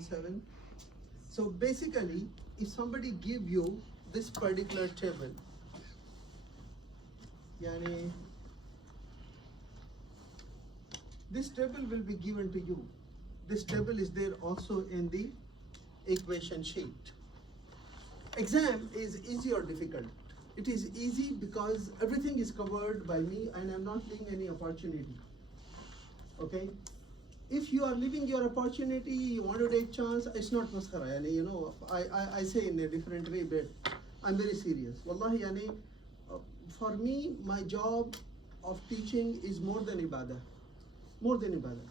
07. So basically, if somebody give you this particular table, yani, this table will be given to you. This table is there also in the equation sheet. Exam is easy or difficult? It is easy because everything is covered by me and I'm not leaving any opportunity. Okay? If you are leaving your opportunity, you want to take chance, it's not maskhara. Yani, you know, I say in a different way, but I'm very serious. Wallahi, yani, for me, my job of teaching is more than ibadah. More than ibadah.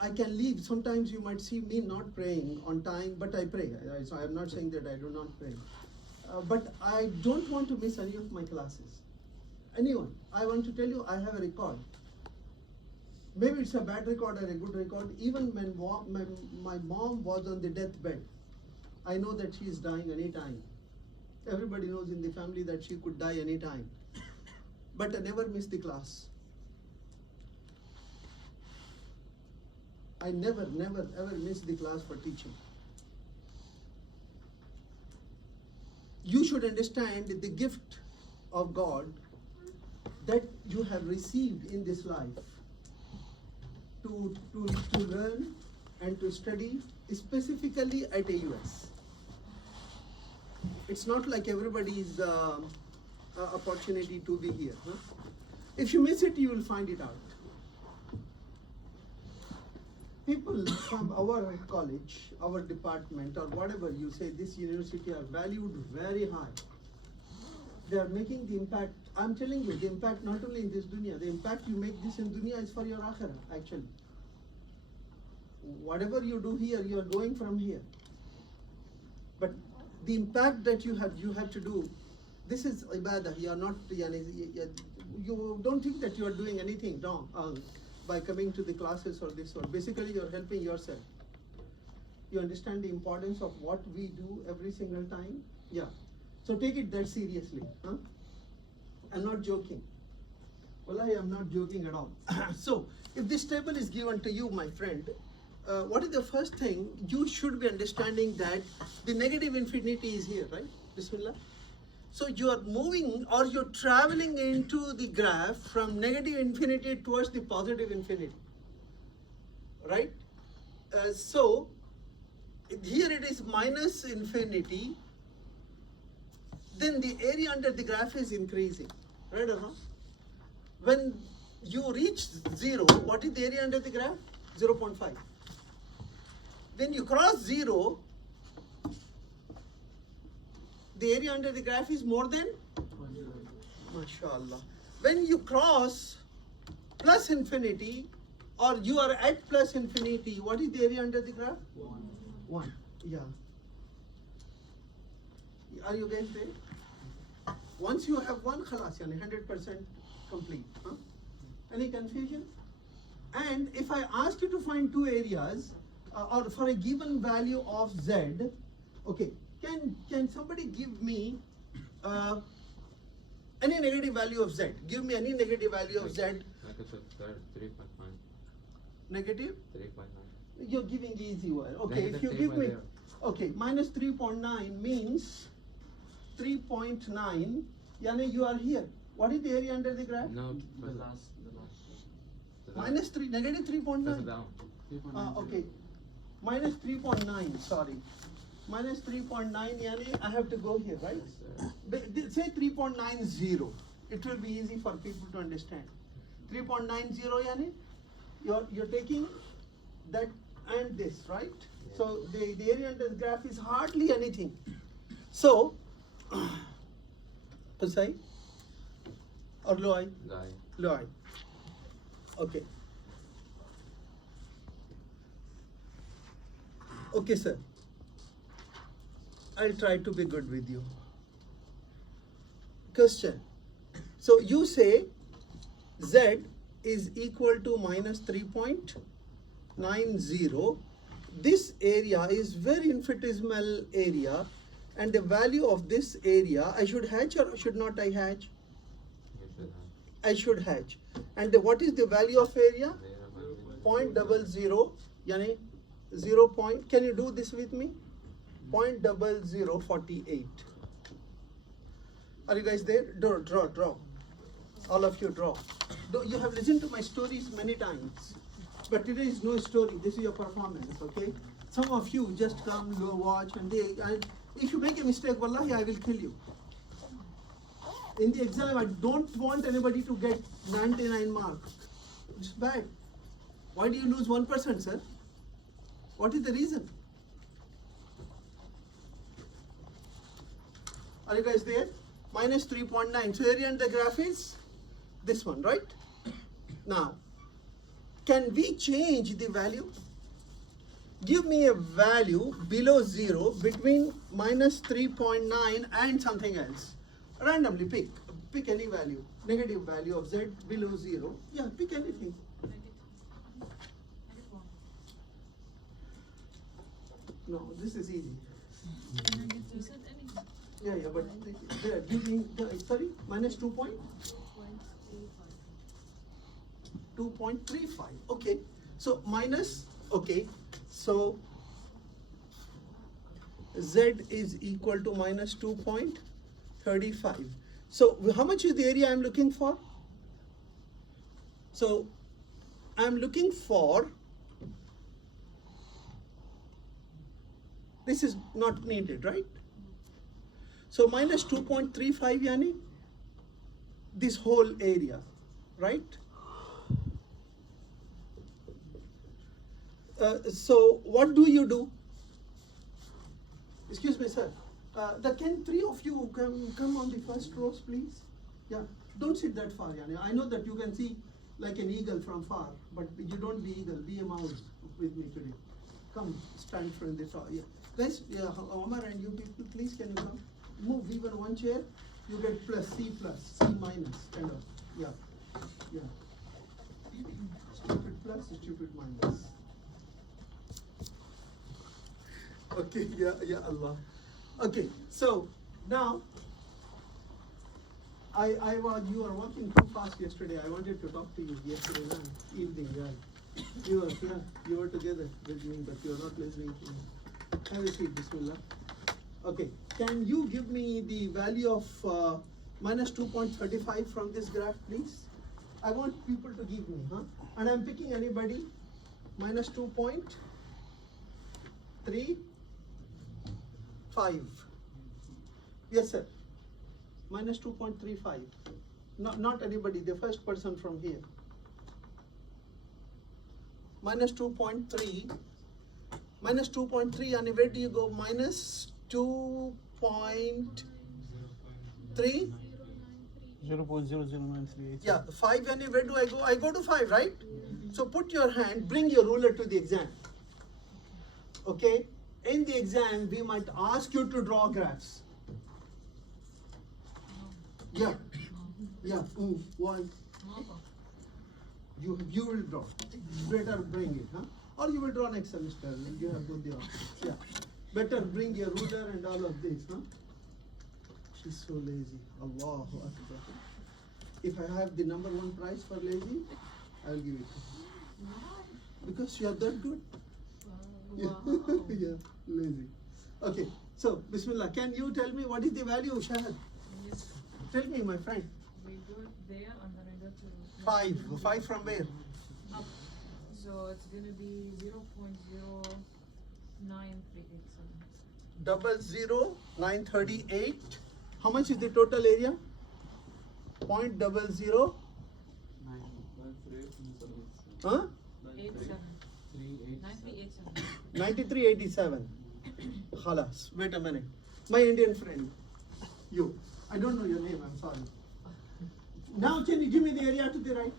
I can leave. Sometimes you might see me not praying on time, but I pray. So I'm not saying that I do not pray. But I don't want to miss any of my classes. Anyone. I want to tell you, I have a record. Maybe it's a bad record or a good record. Even when my mom was on the deathbed, I know that she is dying anytime. Everybody knows in the family that she could die anytime. But I never missed the class. I never ever missed the class for teaching. You should understand the gift of God that you have received in this life to learn and to study, specifically at AUS. It's not like everybody's opportunity to be here. Huh? If you miss it, you will find it out. People from our college, our department, or whatever you say, this university are valued very high. They are making the impact. I'm telling you, the impact not only in this dunya, the impact you make this in dunya is for your akhirah, actually. Whatever you do here, you are going from here. But the impact that you have to do, this is ibadah. You are not, you don't think that you are doing anything wrong by coming to the classes or this or basically you're helping yourself. You understand the importance of what we do every single time? Yeah. So take it that seriously. Huh? I'm not joking. Wallahi, I'm not joking at all. So if this table is given to you, my friend, what is the first thing? You should be understanding that the negative infinity is here, right? Bismillah. So you are moving or you're traveling into the graph from negative infinity towards the positive infinity, right? So here it is minus infinity, then the area under the graph is increasing, right or not? When you reach 0, what is the area under the graph? 0.5. When you cross 0, the area under the graph is more than? MashaAllah. When you cross plus infinity, or you are at plus infinity, what is the area under the graph? 1. Yeah. Are you guys there? Once you have 1, khalas, 100% complete. Huh? Any confusion? And if I ask you to find two areas, or for a given value of z, okay, can somebody give me any negative value of z? Give me any negative value of z. Negative 3.9. Negative? 3.9. You're giving easy one. Okay, Negative if you give me, 3.0. okay, minus 3.9 means 3.9. Yani you are here. What is the area under the graph? No, The last. Minus 3, negative 3.9. down. Okay, minus 3.9. Sorry. Minus 3.9, yani I have to go here, right? Yes, Say 3.90. It will be easy for people to understand. 3.90, yani you're taking that and this, right? Yes. So the area under the graph is hardly anything. So, Pasai or Loai? Loai. Okay. Okay, sir. I'll try to be good with you. Question. So you say z is equal to minus 3.90. This area is very infinitesimal area, and the value of this area, I should hatch or should not I hatch? I should hatch. And what is the value of area? 0.00, yani 0 point, can you do this with me? 0.0048. Are you guys there? Draw. All of you draw. You have listened to my stories many times, but today is no story. This is your performance, okay? Some of you just come, watch, and if you make a mistake, wallahi, I will kill you. In the exam, I don't want anybody to get 99 marks. It's bad. Why do you lose 1%, sir? What is the reason? Are you guys there? Minus 3.9. So area under the graph is this one, right? Now, can we change the value? Give me a value below 0 between minus 3.9 and something else. Randomly pick any value. Negative value of z below 0. Yeah, pick anything. No, this is easy. Yeah, but there, give me, sorry, minus 2.35. Okay, so minus, okay, so z is equal to minus 2.35. So how much is the area I'm looking for? So I'm looking for, this is not needed, right? So minus 2.35 yani this whole area, right? So what do you do? Excuse me, sir. Can three of you come on the first rows, please? Yeah, don't sit that far, yani. I know that you can see like an eagle from far, but you don't be eagle, be a mouse with me today. Come, stand from the top. Yeah. Guys, yeah, Omar and you people, please, can you come? Move even one chair, you get plus, C minus, kind of. Yeah. Stupid plus, stupid minus. Okay, yeah, Allah. Okay, so now, you were walking too fast yesterday. I wanted to talk to you yesterday evening, yeah. You were together with me, but you are not listening to me. Have a seat, Bismillah. Okay, can you give me the value of minus 2.35 from this graph, please? I want people to give me, and I'm picking anybody. Minus 2.35. Yes, sir. Minus 2.35. Not anybody, the first person from here. Minus 2.3. Minus 2.3, and where do you go? Minus 2.3? 0.00938. Yeah, 5, and where do I go? I go to 5, right? So put your hand, bring your ruler to the exam. Okay? In the exam, we might ask you to draw graphs. Yeah. Why? You will draw. Better bring it, or you will draw next semester. You have both the options. Yeah. Better bring your ruler and all of this, She's so lazy. Allahu Akbar. If I have the number 1 prize for lazy, I will give it to her. Because you are that good. Wow. Yeah, lazy. Okay, so Bismillah, can you tell me what is the value of Shahad? Yes. Tell me, my friend. We go there and then I go to 5 from where? up. So it's gonna be 0.09387. 00938. How much is the total area? 0.00. Huh? 87. 9387. 9387. Khalas. Wait a minute. My Indian friend. You. I don't know your name, I'm sorry. Now can you give me the area to the right?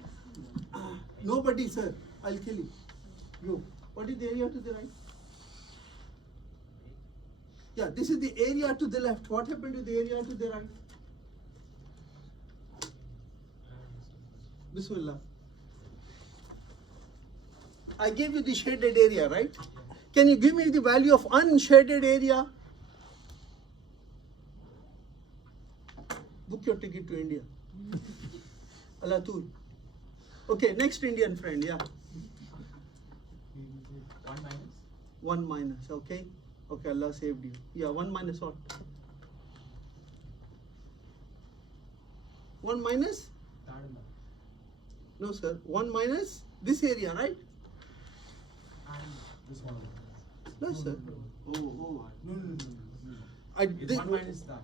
Nobody, sir. I'll kill you. You. What is the area to the right? Yeah, this is the area to the left. What happened to the area to the right? Bismillah. I gave you the shaded area, right? Can you give me the value of unshaded area? Book your ticket to India. Alatur. Okay, next Indian friend, yeah. 1 minus? 1 minus, okay? Okay, Allah saved you. Yeah, 1 minus what? 1 minus? No, sir. 1 minus this area, right? This one. No, sir. No. This, One minus that.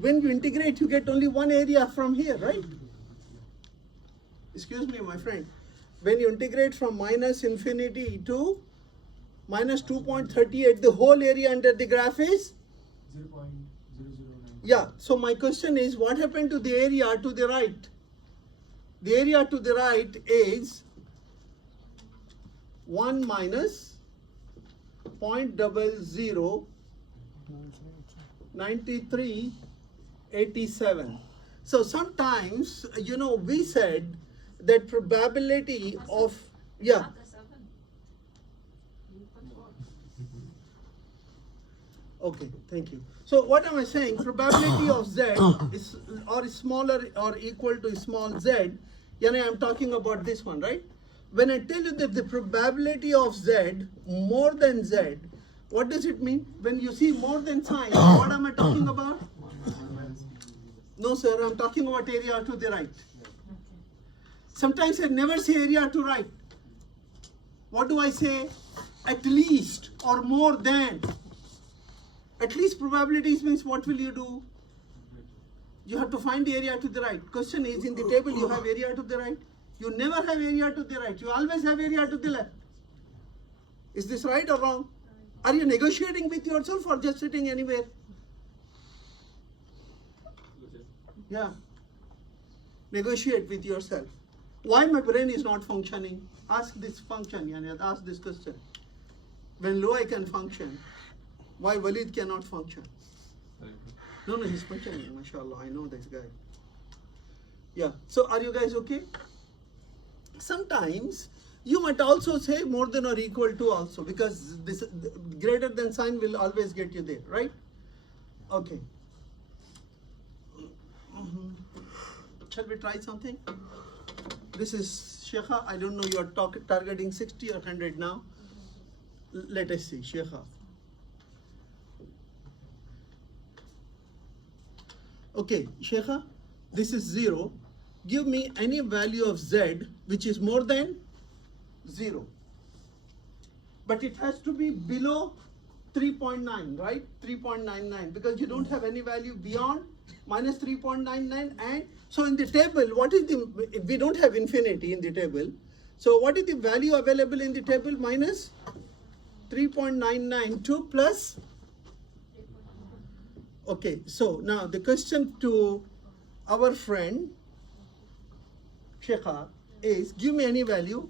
when you integrate, you get only one area from here, right? Excuse me, my friend. When you integrate from minus infinity to minus 2.38, the whole area under the graph is? 0.009. Yeah. So my question is, what happened to the area to the right? The area to the right is 1 minus 0.009387. So sometimes, you know, we said that probability of, yeah. Not the 7. You put 4. Okay, thank you. So what am I saying? Probability of z is or smaller or equal to small z. Yani I'm talking about this one, right? When I tell you that the probability of z more than z, what does it mean? When you see more than sign, what am I talking about? No, sir, I'm talking about area to the right. Sometimes I never say area to right. What do I say? At least or more than. At least probabilities means what will you do? You have to find the area to the right. Question is, in the table you have area to the right. You never have area to the right. You always have area to the left. Is this right or wrong? Are you negotiating with yourself or just sitting anywhere? Yeah. Negotiate with yourself. Why my brain is not functioning? Ask this function, ask this question. When low I can function, why Walid cannot function? No, he's functioning, mashallah. I know this guy. Yeah. So are you guys okay? Sometimes you might also say more than or equal to also, because this greater than sign will always get you there, right? Okay. Shall we try something? This is Sheikha. I don't know, you are targeting 60 or 100 now. Let us see, Sheikha. Okay, Sheikha, this is 0. Give me any value of z which is more than 0. But it has to be below 3.9, right? 3.99, because you don't have any value beyond minus 3.99. And so in the table, what is the, we don't have infinity in the table. So what is the value available in the table? Minus 3.992 plus. Okay, so now the question to our friend Sheikha is, give me any value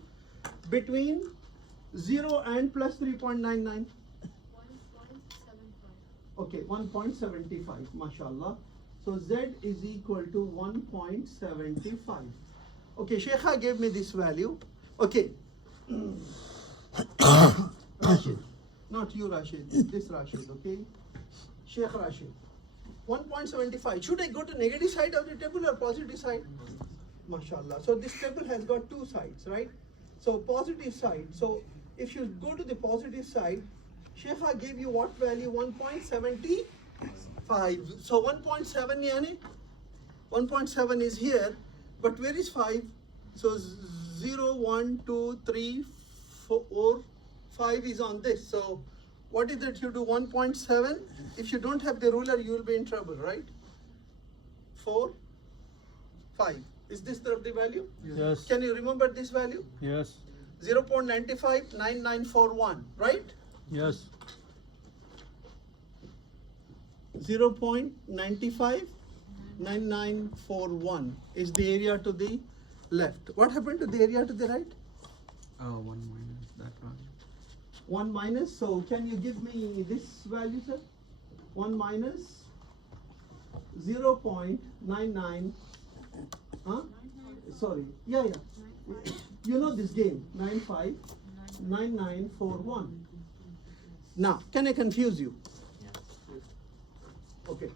between 0 and plus 3.99. 1.75. Okay, 1.75, mashallah. So z is equal to 1.75. Okay, Sheikha gave me this value. Okay. Rashid, not you Rashid, this Rashid, okay? Sheikh Rashid. 1.75. Should I go to negative side of the table or positive side? MashaAllah. So this table has got two sides, right? So positive side. So if you go to the positive side, Sheikha gave you what value? 1.75. So 1.7 yani? 1.7 is here, but where is 5? So 0, 1, 2, 3, 4, 5 is on this. So what is that you do? 1.7. If you don't have the ruler, you will be in trouble, right? 4, 5. Is this the value? Yes. Can you remember this value? Yes. 0.959941, right? Yes. 0.959941 is the area to the left. What happened to the area to the right? 1 minus that one. 1 minus. So can you give me this value, sir? 1 minus 0.99. Huh? Sorry. Yeah. You know this game. 959941. Now, can I confuse you? Okay.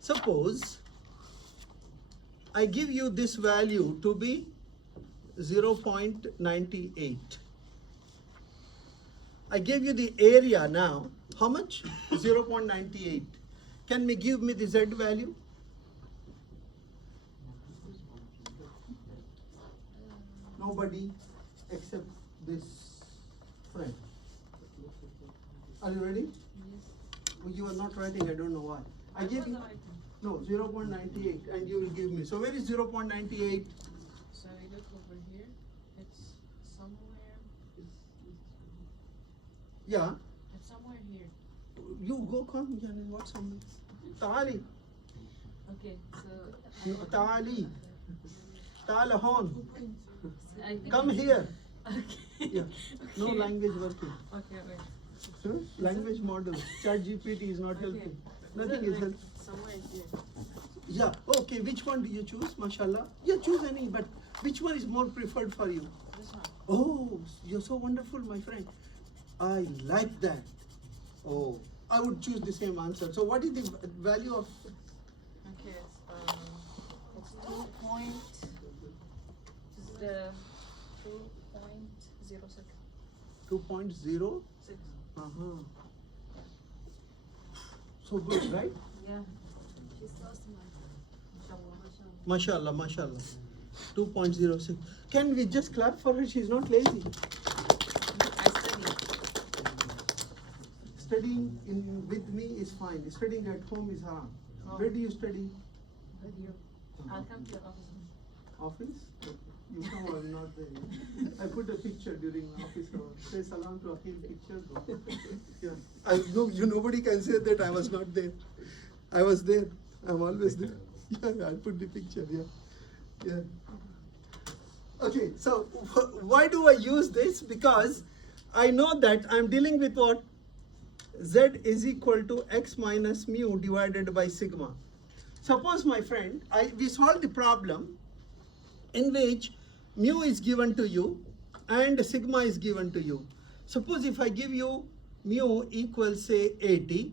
Suppose I give you this value to be 0.98. I gave you the area now. How much? 0.98. Can we give me the Z value? Nobody except this friend. Are you ready? Yes. You are not writing, I don't know why. I give you, no, 0.98 and you will give me. So where is 0.98? So I look over here. It's somewhere. Yeah, It's somewhere here. you go come, yani what somewhere? Ta'ali, Okay. So. ta'ali, ta'ala hon. I think Come here. Okay. Yeah, no Okay. language working. Okay. Wait. Huh? Language model, chat GPT is not Okay. helping. Nothing is Like helping. somewhere here. Yeah, okay, which one do you choose, mashallah? Yeah, choose any, but which one is more preferred for you? This one. Oh, you're so wonderful, my friend. I like that. Oh, I would choose the same answer. So what is the value of Okay. It's 2 point. This is the 2.06. 2.0? 6. Uh-huh. So good, right? Yeah. Mashallah, mashallah. 2.06. Can we just clap for her? She's not lazy. I study. Studying with me is fine. Studying at home is haram. Oh. Where do you study? With you. I'll come to your office. Office? Okay. You know I'm not there. I put a picture during office hour. Say salam to aqeel picture. Go. Yeah. I know you. Nobody can say that I was not there. I was there. I'm always there. Yeah, I'll put the picture. Yeah. Yeah. Okay. So why do I use this? Because I know that I'm dealing with what? Z is equal to x minus mu divided by sigma. Suppose, my friend, we solve the problem in which mu is given to you and sigma is given to you. Suppose if I give you mu equals say 80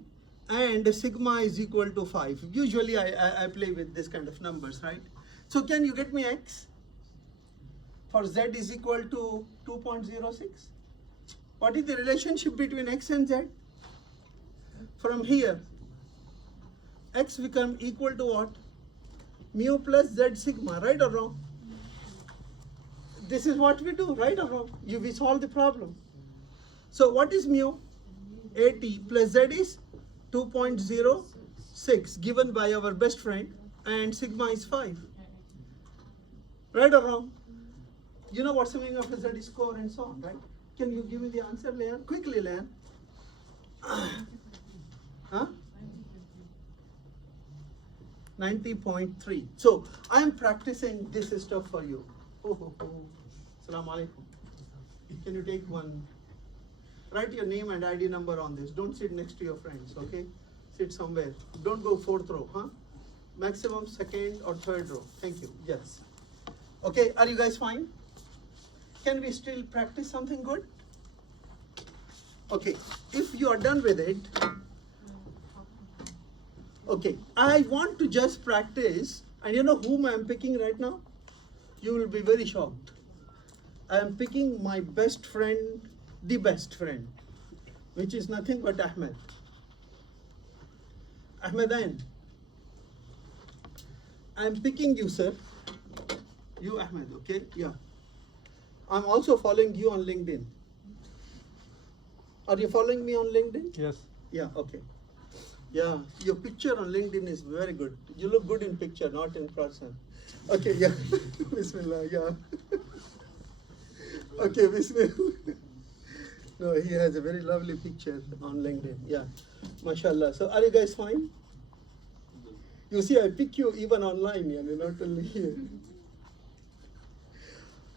and sigma is equal to 5. Usually I play with this kind of numbers, right? So can you get me x? For z is equal to 2.06. What is the relationship between x and z? From here, x become equal to what? Mu plus z sigma, right or wrong? This is what we do, right or wrong? We solve the problem. So what is mu? 80 plus z is 2.06 given by our best friend and sigma is 5. Right or wrong? You know what's the meaning of a z score and so on, right? Can you give me the answer, Leon? Quickly, Leon. Huh? 90.3. So I am practicing this stuff for you. Assalamu alaikum. Can you take one? Write your name and ID number on this. Don't sit next to your friends, okay? Sit somewhere. Don't go fourth row, huh? Maximum second or third row. Thank you. Yes. Okay, are you guys fine? Can we still practice something good? Okay, if you are done with it, okay, I want to just practice, and you know whom I am picking right now? You will be very shocked. I am picking my best friend, the best friend, which is nothing but Ahmed. Ahmedan, I am picking you, sir. You, Ahmed, okay? Yeah. I'm also following you on LinkedIn. Are you following me on LinkedIn? Yes. Yeah, okay. Yeah, your picture on LinkedIn is very good. You look good in picture, not in person. Okay, yeah. Bismillah, yeah. Okay, Bismillah. No, he has a very lovely picture on LinkedIn. Yeah, mashallah. So, are you guys fine? You see, I pick you even online, yani, not only here.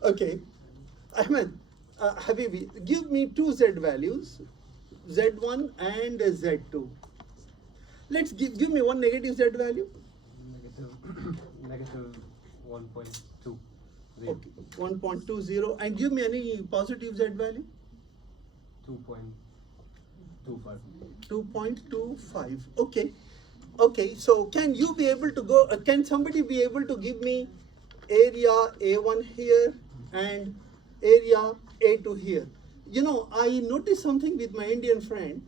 Okay, Ahmed, Habibi, give me two Z values, Z1 and Z2. Let's give me one negative Z value. Negative 1.2. Okay, 1.20, and give me any positive Z value. 2.25. 2.25. Okay. Okay, so can you be able to go, can somebody be able to give me area A1 here and area A2 here? You know, I noticed something with my Indian friend.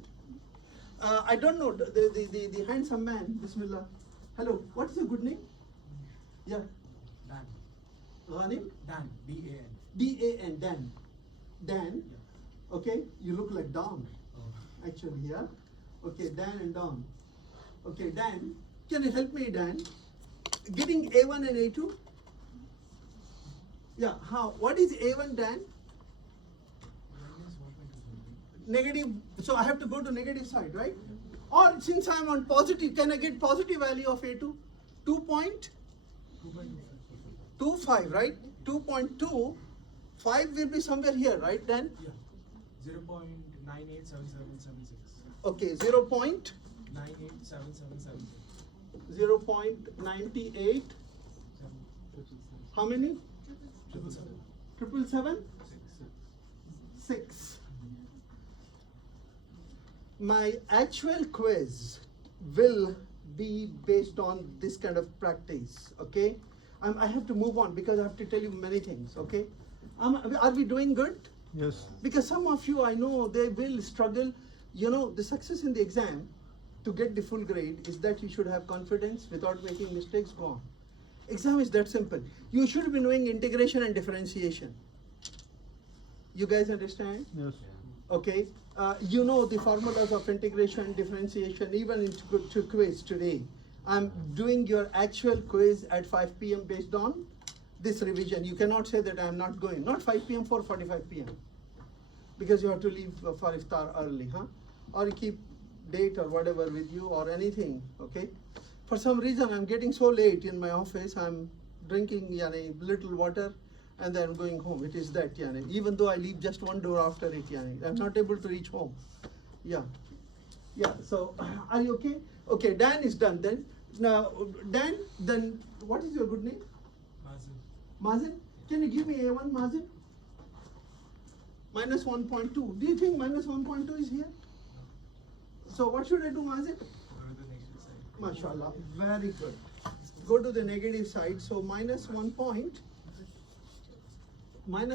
I don't know, the handsome man, Bismillah. Hello, what is your good name? Yeah, Dan. Ghanim? Dan. D-A-N. D-A-N, Dan. Dan, okay, you look like Don, actually, yeah? Okay, Dan and Don. Okay, Dan, can you help me, Dan? Getting A1 and A2? Yeah, how? What is A1, Dan? Negative, so I have to go to negative side, right? Or since I'm on positive, can I get positive value of A2? 2.25, right? 2.2, 5 will be somewhere here, right, Dan? Yeah. 0.987776. Okay, 0. 987776. 0.98, how many? 777? 6. My actual quiz will be based on this kind of practice, okay? I have to move on because I have to tell you many things, okay? Are we doing good? Yes. Because some of you, I know, they will struggle. You know, the success in the exam to get the full grade is that you should have confidence without making mistakes. Go on. Exam is that simple. You should be knowing integration and differentiation. You guys understand? Yes. Okay. You know the formulas of integration, differentiation, even in to quiz today. I'm doing your actual quiz at 5 p.m. based on this revision. You cannot say that I'm not going. Not 5 p.m., 4:45 p.m. Because you have to leave for iftar early, huh? Or you keep date or whatever with you or anything, okay? For some reason, I'm getting so late in my office. I'm drinking little water and then going home. It is that, even though I leave just one door after it, I'm not able to reach home. Yeah. Yeah, so are you okay? Okay, Dan is done then. Now, Dan, then what is your good name? Mazen? Can you give me A1, Mazen? Minus 1.2. Do you think minus 1.2 is here? So what should I do, Mazen? MashaAllah, very good. Go to the negative side. So minus 1 point, right,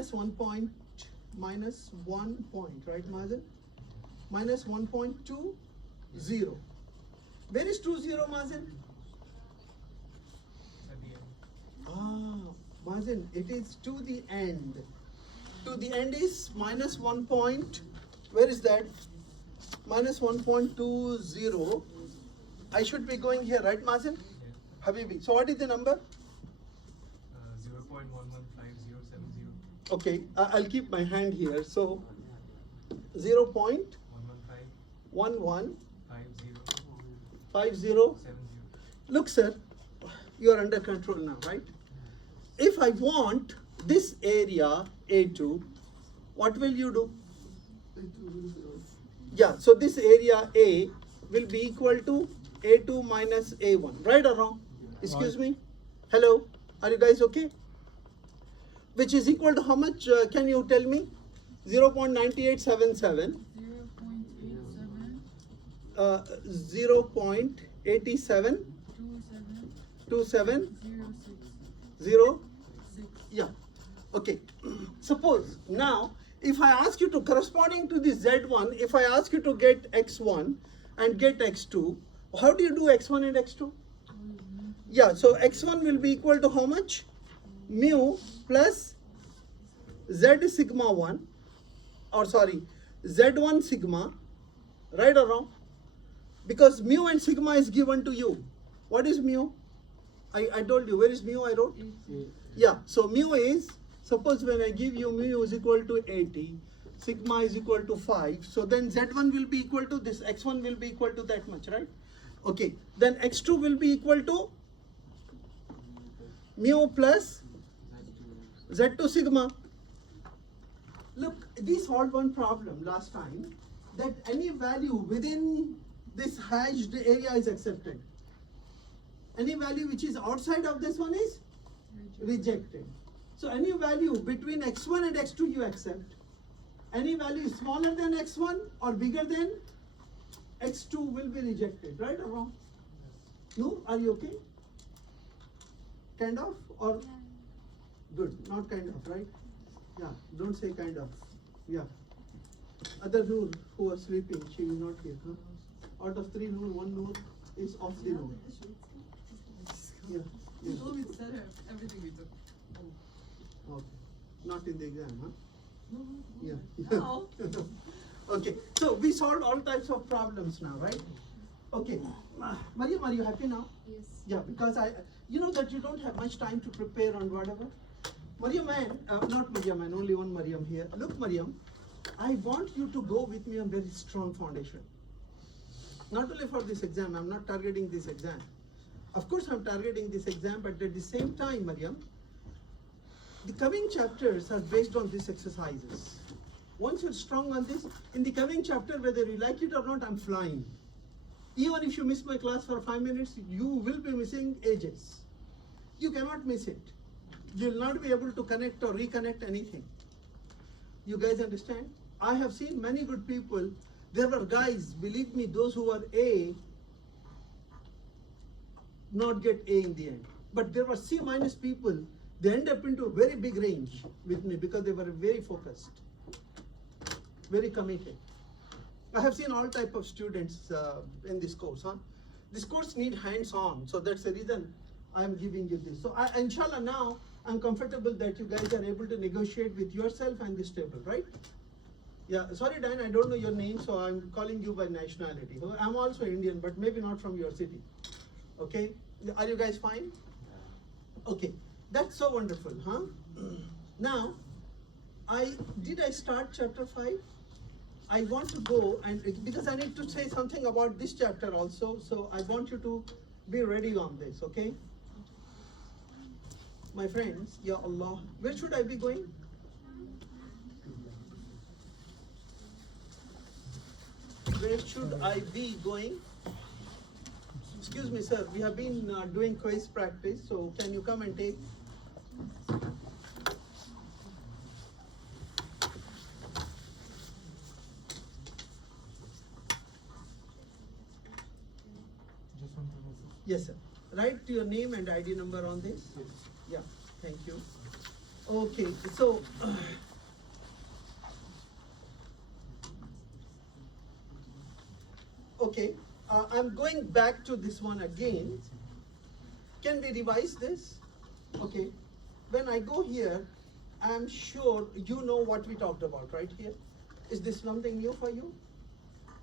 Mazen? Minus 1.20. Where is 20, Mazen? Mazen, it is to the end. To the end is minus 1 point, where is that? Minus 1.20. I should be going here, right, Mazen? Habibi. So what is the number? 0.115070. Okay, I'll keep my hand here. So 0.1150. Look, sir, you are under control now, right? If I want this area A2, what will you do? Yeah, so this area A will be equal to A2 minus A1, right or wrong? Excuse me? Hello, are you guys okay? Which is equal to how much, can you tell me? 0.9877. 0.87. 0.87. 27. 0. 6. Yeah. Okay. Suppose now, if I ask you to corresponding to the Z1, if I ask you to get X1 and get X2, how do you do X1 and X2? Yeah, so X1 will be equal to how much? Mu plus Z sigma 1, or sorry, Z1 sigma, right or wrong? Because mu and sigma is given to you. What is mu? I told you, where is mu I wrote? Yeah, so mu is, suppose when I give you mu is equal to 80, sigma is equal to 5, so then Z1 will be equal to this, X1 will be equal to that much, right? Okay, then X2 will be equal to mu plus Z2 sigma. Look, we solved one problem last time, that any value within this hashed area is accepted. Any value which is outside of this one is rejected. So any value between X1 and X2 you accept. Any value smaller than X1 or bigger than X2 will be rejected, right or wrong? You, are you okay? Kind of, or? Good, not kind of, right? Yeah, don't say kind of, yeah. Other Noor who was sleeping, she is not here, huh? Out of 3 Noor, 1 Noor is off the Noor. Yeah, You yes. told me to tell her everything we took. Okay, not in the exam, huh? No, Yeah. no. Okay, so we solved all types of problems now, right? Okay, Mariam, are you happy now? Yes. Yeah, because you know that you don't have much time to prepare on whatever. Mariam, not Mariam, only one Mariam here. Look, Mariam, I want you to go with me on very strong foundation. Not only for this exam, I'm not targeting this exam. Of course, I'm targeting this exam, but at the same time, Mariam, the coming chapters are based on these exercises. Once you're strong on this, in the coming chapter, whether you like it or not, I'm flying. Even if you miss my class for 5 minutes, you will be missing ages. You cannot miss it. You'll not be able to connect or reconnect anything. You guys understand? I have seen many good people. There were guys, believe me, those who were A, not get A in the end. But there were C minus people, they end up into a very big range with me because they were very focused, very committed. I have seen all type of students in this course. Huh? This course need hands-on, so that's the reason I am giving you this. So inshallah now, I'm comfortable that you guys are able to negotiate with yourself and this table, right? Yeah, sorry Dan, I don't know your name, so I'm calling you by nationality. I'm also Indian, but maybe not from your city. Okay, are you guys fine? Okay, that's so wonderful, huh? Now, did I start chapter 5? I want to go, and because I need to say something about this chapter also, so I want you to be ready on this, okay? My friends, Ya Allah, where should I be going? Where should I be going? Excuse me, sir, we have been doing quiz practice, so can you come and take? Just want to know. Yes, sir. Write your name and ID number on this. Yeah, thank you. Okay, so okay, I'm going back to this one again. Can we revise this? Okay, when I go here, I'm sure you know what we talked about right here. Is this something new for you?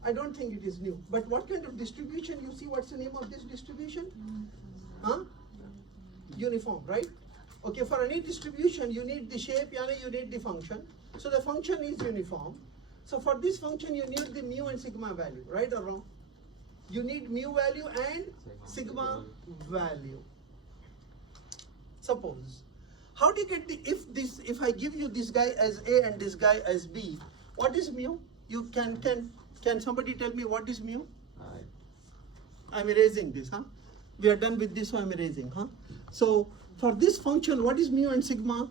I don't think it is new. But what kind of distribution you see? What's the name of this distribution? Huh? Uniform, right? Okay, for any distribution, you need the shape, yani you need the function. So the function is uniform. So for this function, you need the mu and sigma value, right or wrong? You need mu value and sigma value. Suppose, how do you get the, if I give you this guy as A and this guy as B, what is mu? You can somebody tell me what is mu? I'm erasing this, huh? We are done with this, so I'm erasing, huh? So for this function, what is mu and sigma?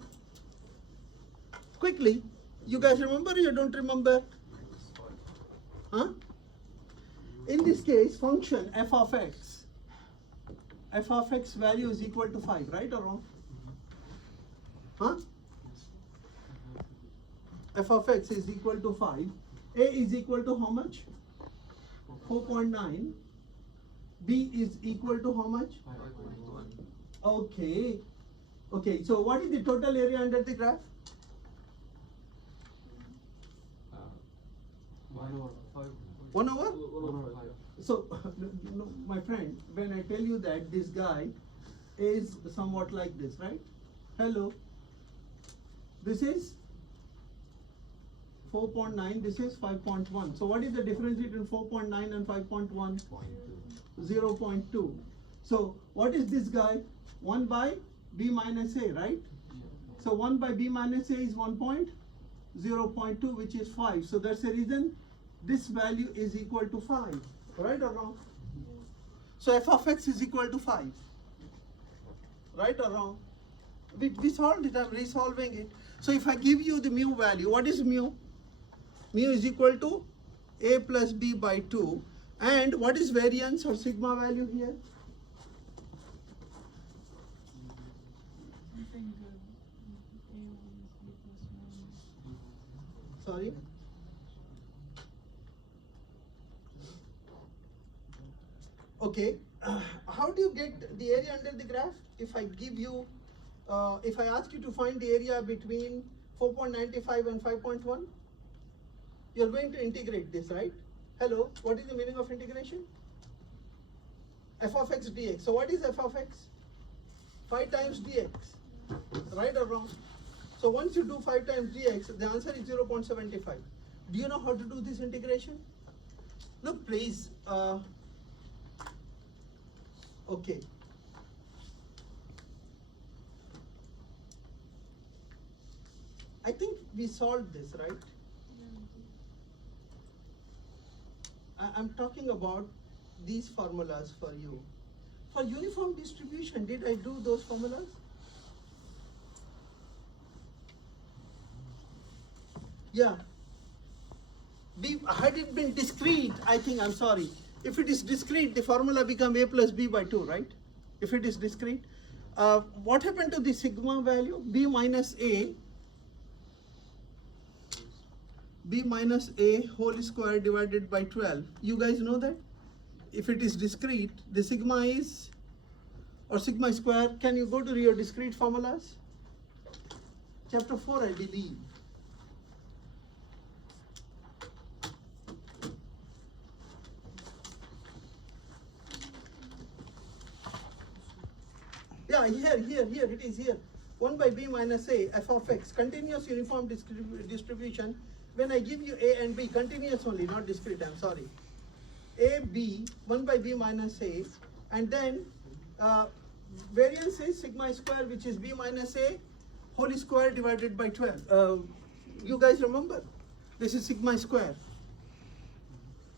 Quickly, you guys remember or you don't remember? Huh? In this case, function f of x value is equal to 5, right or wrong? Huh? F of x is equal to 5. A is equal to how much? 4.9. B is equal to how much? 5.1. Okay. Okay, so what is the total area under the graph? 1 over 5. 1 over? 1 over 5. So, no, my friend, when I tell you that this guy is somewhat like this, right? Hello. This is 4.9, this is 5.1. So what is the difference between 4.9 and 5.1? 0.2. So what is this guy? 1 by b minus a, right? So 1 by b minus a is 0.2, which is 5. So that's the reason this value is equal to 5. Right or wrong? So f of x is equal to 5. Right or wrong? We solved it, I'm resolving it. So if I give you the mu value, what is mu? Mu is equal to a plus b by 2. And what is variance or sigma value here? Sorry. Okay, how do you get the area under the graph? If I give you, if I ask you to find the area between 4.95 and 5.1, you're going to integrate this, right? Hello, what is the meaning of integration? F of x dx. So what is f of x? 5 times dx, right or wrong? So once you do 5 times dx, the answer is 0.75. Do you know how to do this integration? Look, please. Okay. I think we solved this, right? I'm talking about these formulas for you. For uniform distribution, did I do those formulas? Yeah. Had it been discrete, I think, I'm sorry. If it is discrete, the formula become a plus b by 2, right? If it is discrete. What happened to the sigma value? B minus a whole square divided by 12. You guys know that? If it is discrete, the sigma is, or sigma square, can you go to your discrete formulas? Chapter 4, I believe. Yeah, here, it is here. 1 by b minus a, f of x, continuous uniform distribution. When I give you a and b, continuous only, not discrete, I'm sorry. A, b, 1 by b minus a, and then variance is sigma square, which is b minus a whole square divided by 12. You guys remember? This is sigma square.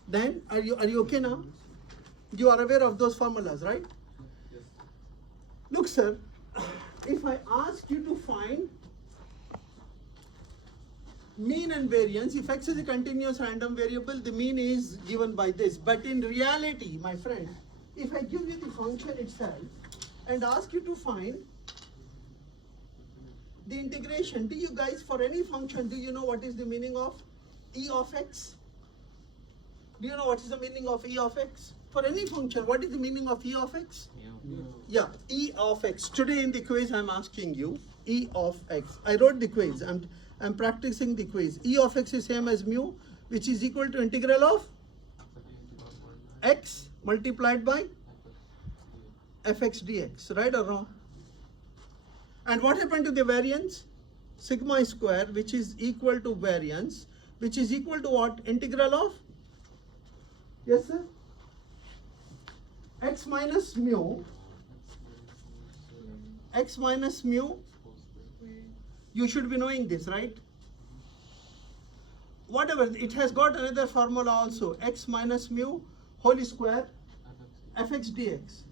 Then, are you okay now? You are aware of those formulas, right? Yes. Look, sir, if I ask you to find mean and variance, if x is a continuous random variable, the mean is given by this. But in reality, my friend, if I give you the function itself and ask you to find the integration, do you guys, for any function, do you know what is the meaning of e of x? Do you know what is the meaning of e of x? For any function, what is the meaning of e of x? Yeah, e of x. Today in the quiz, I'm asking you e of x. I wrote the quiz. I'm practicing the quiz. E of x is same as mu, which is equal to integral of x multiplied by fx dx. Right or wrong? And what happened to the variance? Sigma square, which is equal to variance, which is equal to what? Integral of? Yes, sir? X minus mu. X minus mu. You should be knowing this, right? Whatever, it has got another formula also. X minus mu whole square fx dx.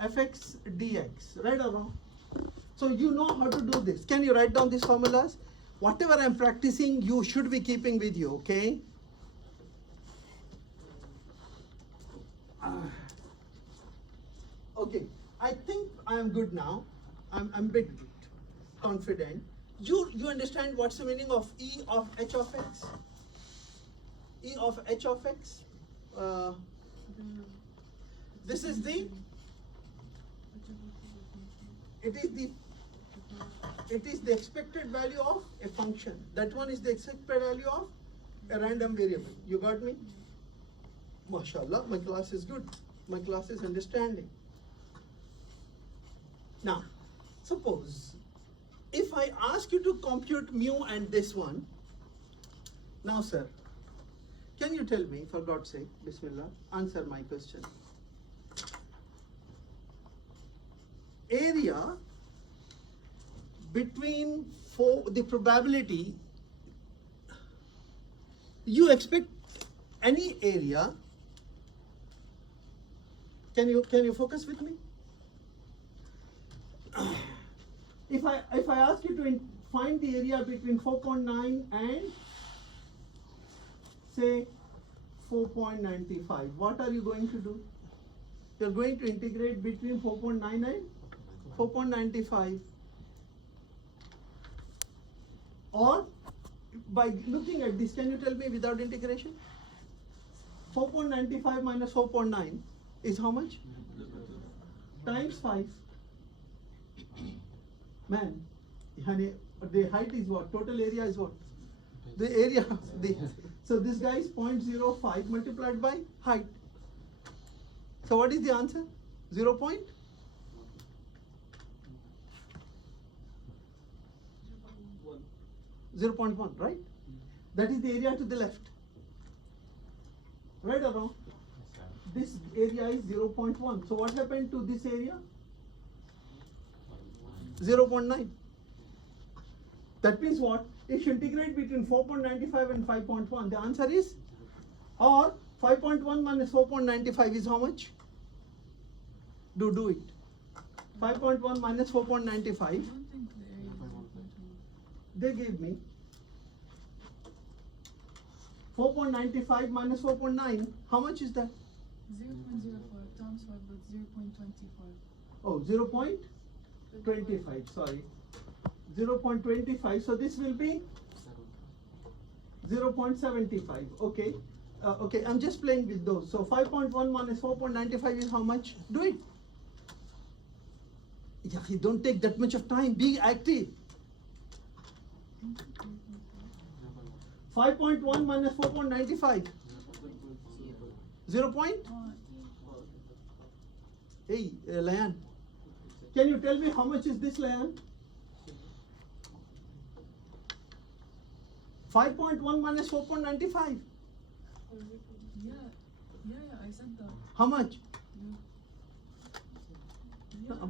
Fx dx, right or wrong? So you know how to do this. Can you write down these formulas? Whatever I'm practicing, you should be keeping with you, okay? Okay, I think I am good now. I'm bit confident. You understand what's the meaning of e of h of x? E of h of x. This is the. It is the expected value of a function. That one is the expected value of a random variable. You got me? MashaAllah, my class is good. My class is understanding. Now, suppose if I ask you to compute mu and this one, now sir, can you tell me, for God's sake, Bismillah, answer my question. Area between the probability, you expect any area. Can you focus with me? If I ask you to find the area between 4.9 and say 4.95, what are you going to do? You're going to integrate between 4.9 and 4.95, or by looking at this, can you tell me without integration? 4.95 minus 4.9 is how much? Times 5. Man, honey, the height is what? Total area is what? The area. So this guy is 0.05 multiplied by height. So what is the answer? 0. 0.1, right? That is the area to the left. Right or wrong? This area is 0.1. So what happened to this area? 0.9. That means what? If you integrate between 4.95 and 5.1, the answer is, or 5.1 minus 4.95 is how much? Do it. 5.1 minus 4.95. I don't think the area is 1.1. They gave me 4.95 minus 4.9. How much is that? 0.04 times 5, but 0.25. Oh, 0.25, sorry. 0.25, so this will be 0.75, okay. Okay, I'm just playing with those. So 5.1 minus 4.95 is how much? Do it. Yeah, you don't take that much of time, be active. 5.1 minus 4.95. 0. Hey, Layan, can you tell me how much is this, Layan? 5.1 minus 4.95. Yeah, I said that. How much? Yeah.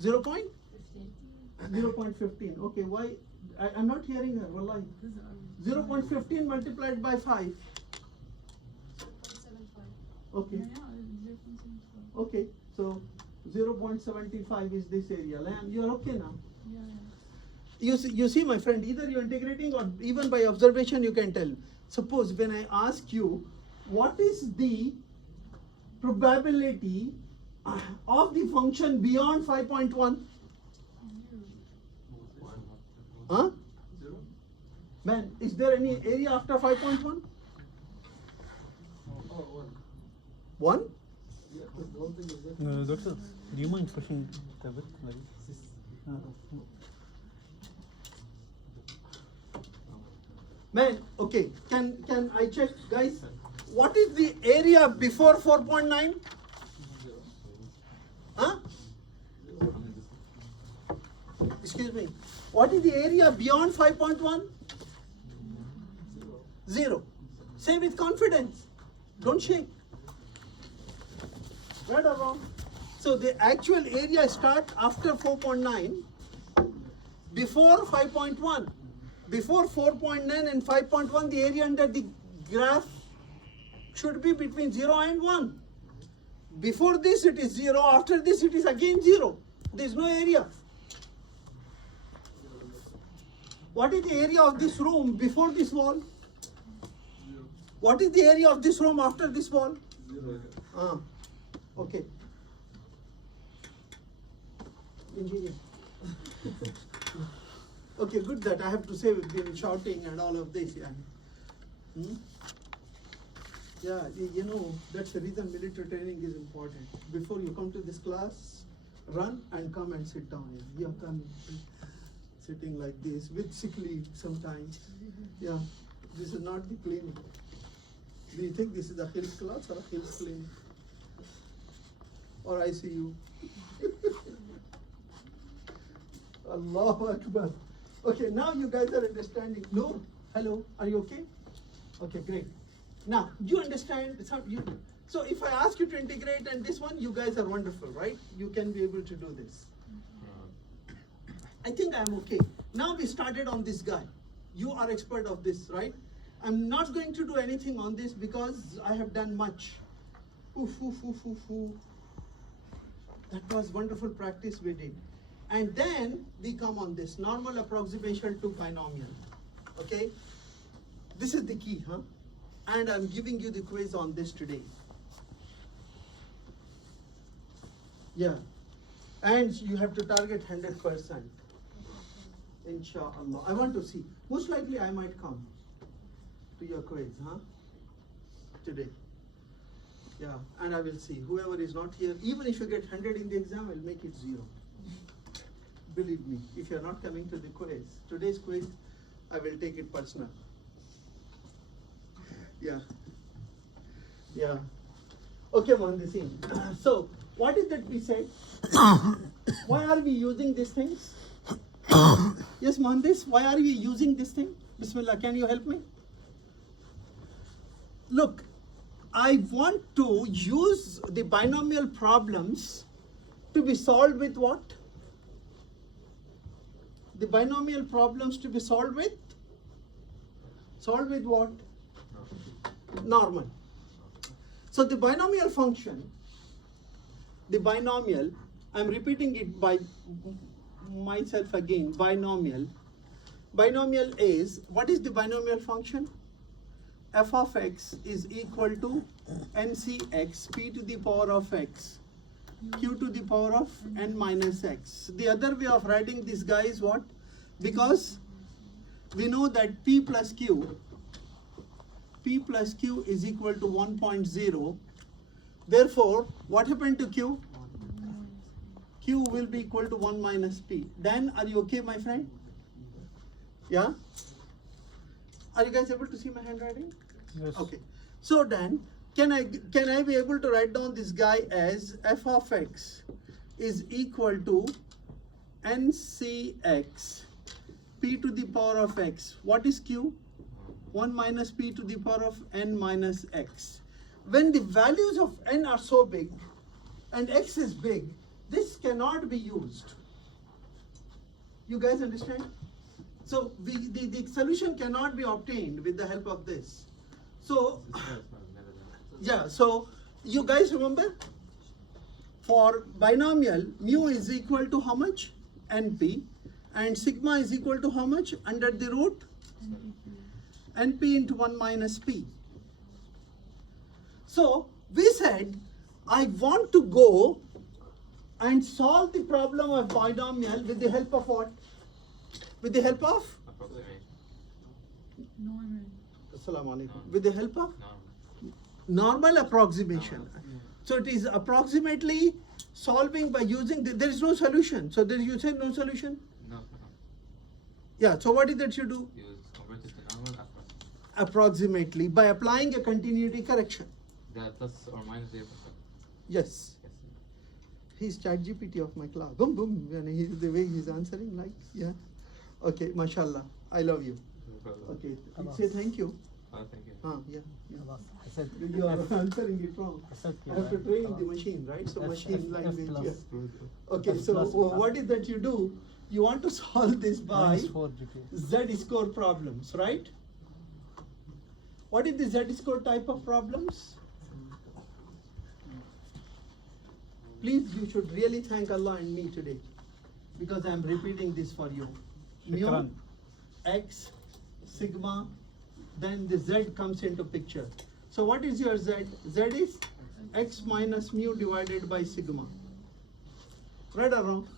0. 0.15. Okay, why? I'm not hearing her. Wallahi. 0.15 multiplied by 5. Okay. Yeah, 0.75. Okay. So 0.75 is this area. Lamb, you're okay now. Yeah. You see, my friend, either you're integrating or even by observation you can tell. Suppose when I ask you, what is the probability of the function beyond 5.1? Huh? Man, is there any area after 5.1? 1? Doctor, do you mind pushing a bit? Like, Man, okay, can I check, guys? What is the area before 4.9? Huh? Excuse me. What is the area beyond 5.1? 0. Say with confidence. Don't shake. Right or wrong? So the actual area starts after 4.9, before 5.1. Before 4.9 and 5.1, the area under the graph should be between 0 and 1. Before this it is 0, after this it is again 0. There is no area. What is the area of this room before this wall? What is the area of this room after this wall? 0. Okay. Engineer. Okay, good that I have to say we've been shouting and all of this. Yeah, yeah, you know, that's the reason military training is important. Before you come to this class, run and come and sit down. You come sitting like this with sick leave sometimes. Yeah, this is not the clinic. Do you think this is a health class or a health clinic? Or ICU? Allahu Akbar. Okay, now you guys are understanding. No? Hello? Are you okay? Okay, great. Now, you understand. So if I ask you to integrate and this one, you guys are wonderful, right? You can be able to do this. I think I'm okay. Now we started on this guy. You are expert of this, right? I'm not going to do anything on this because I have done much. Oof, oof, oof, oof, oof. That was wonderful practice we did. And then we come on this normal approximation to binomial. Okay? This is the key, huh? And I'm giving you the quiz on this today. Yeah. And you have to target 100%. Inshallah. I want to see. Most likely I might come to your quiz, huh? Today. Yeah, and I will see. Whoever is not here, even if you get 100 in the exam, I'll make it 0. Believe me, if you're not coming to the quiz, today's quiz, I will take it personal. Yeah. Yeah. Okay, Mohandisin. So, what is that we said? Why are we using these things? Yes, Mohandis, why are we using this thing? Bismillah, can you help me? Look, I want to use the binomial problems to be solved with what? The binomial problems to be solved with? Solved with what? Normal. So the binomial function, the binomial, I'm repeating it by myself again, binomial. Binomial is, what is the binomial function? F of x is equal to ncx, p to the power of x, q to the power of n minus x. The other way of writing this guy is what? Because we know that p plus q is equal to 1.0. Therefore, what happened to q? Q will be equal to 1 minus p. Dan, are you okay, my friend? Yeah? Are you guys able to see my handwriting? Yes. Okay. So Dan, can I be able to write down this guy as f of x is equal to ncx p to the power of x. What is q? 1 minus p to the power of n minus x. When the values of n are so big and x is big, this cannot be used. You guys understand? So the solution cannot be obtained with the help of this. So, yeah, so you guys remember? For binomial, mu is equal to how much? Np. And sigma is equal to how much? Under the root? Np into 1 minus p. So, we said, I want to go and solve the problem of binomial with the help of what? With the help of? Normal. Assalamu alaikum. With the help of? Normal approximation. So it is approximately solving by using, there is no solution. So there you said no solution? No. Yeah, so what is that you do? You convert it to normal Approximately, by applying a continuity correction. that plus or minus 0%. Yes. He's ChatGPT of my class. Boom, boom. And he's the way he's answering, like, yeah. Okay, mashallah. I love you. Okay, say thank you. Thank you. Yeah. I said You are answering it wrong. I said I have to train the machine, right? So F- machine F- F language. plus. Yeah. Okay, F so plus. what is that you do? You want to solve this by -4 GPA. Z score problems, right? What is the Z score type of problems? Please, you should really thank Allah and me today, because I am repeating this for you. Mu, Shukran. X, sigma, then the Z comes into picture. So what is your Z? Z is X minus mu divided by sigma. Right or wrong?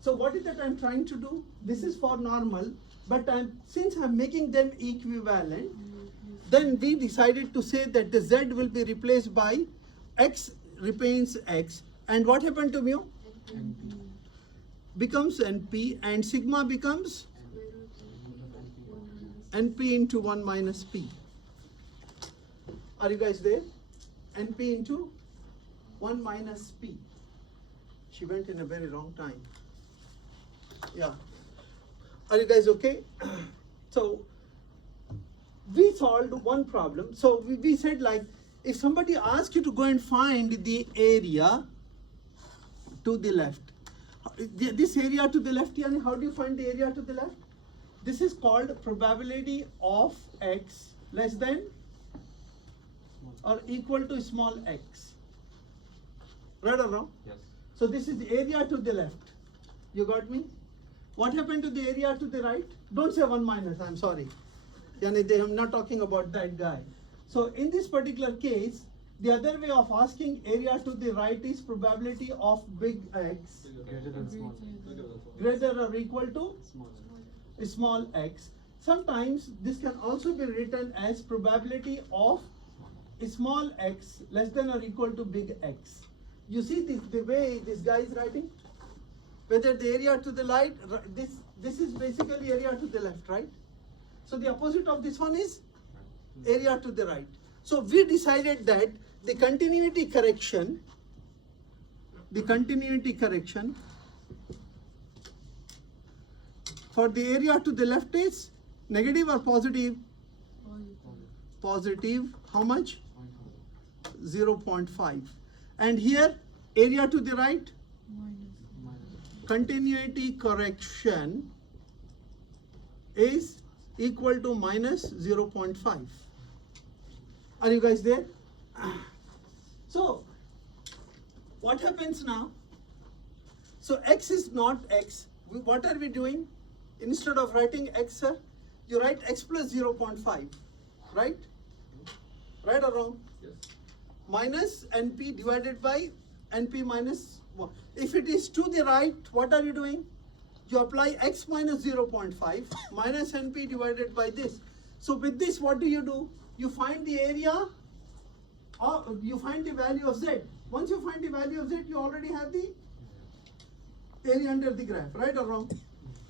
So what is that I'm trying to do? This is for normal, but since I'm making them equivalent, then we decided to say that the Z will be replaced by X remains X, and what happened to mu? Becomes NP, and sigma becomes NP into 1 minus P. Are you guys there? NP into 1 minus P. She went in a very wrong time. Yeah. Are you guys okay? So, we solved one problem. So, we said, like, if somebody asks you to go and find the area to the left, this area to the left, Yani, how do you find the area to the left? This is called probability of x less than or equal to small x. Right or wrong? Yes. So this is area to the left. You got me? What happened to the area to the right? Don't say 1 minus, I'm sorry. Yani, I'm not talking about that guy. So in this particular case, The other way of asking area to the right is probability of big X Greater than small. greater or equal to Small. small x. Sometimes this can also be written as probability of small x less than or equal to big X. You see this, the way this guy is writing? Whether the area to the right, this is basically area to the left, right? So the opposite of this one is area to the right. So we decided that the continuity correction for the area to the left is negative or positive? Positive. How much? 0.5. And here area to the right, continuity correction is equal to minus 0.5. Are you guys there? So what happens now? So x is not x. What are we doing? Instead of writing x, sir, you write x plus 0.5, right? Right or wrong? Yes. Minus np divided by np minus 1. If it is to the right, what are you doing? You apply x minus 0.5 minus np divided by this. So with this, what do? You find the area, or you find the value of z. Once you find the value of z, you already have the area under the graph, right or wrong?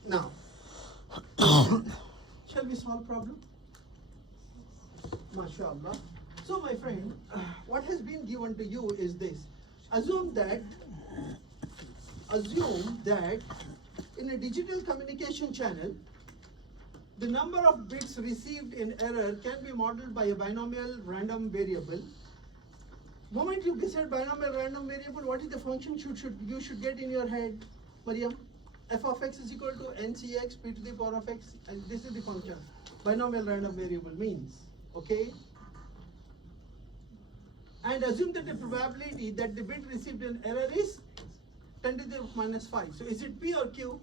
Now, shall we solve problem? MashaAllah. So my friend, what has been given to you is this. Assume that in a digital communication channel, the number of bits received in error can be modeled by a binomial random variable. Moment you decide binomial random variable, what is the function you should get in your head, Mariam? F of x is equal to ncx p to the power of x, and this is the function. Binomial random variable means, okay? And assume that the probability that the bit received in error is 10 to the minus 5. So is it P or Q?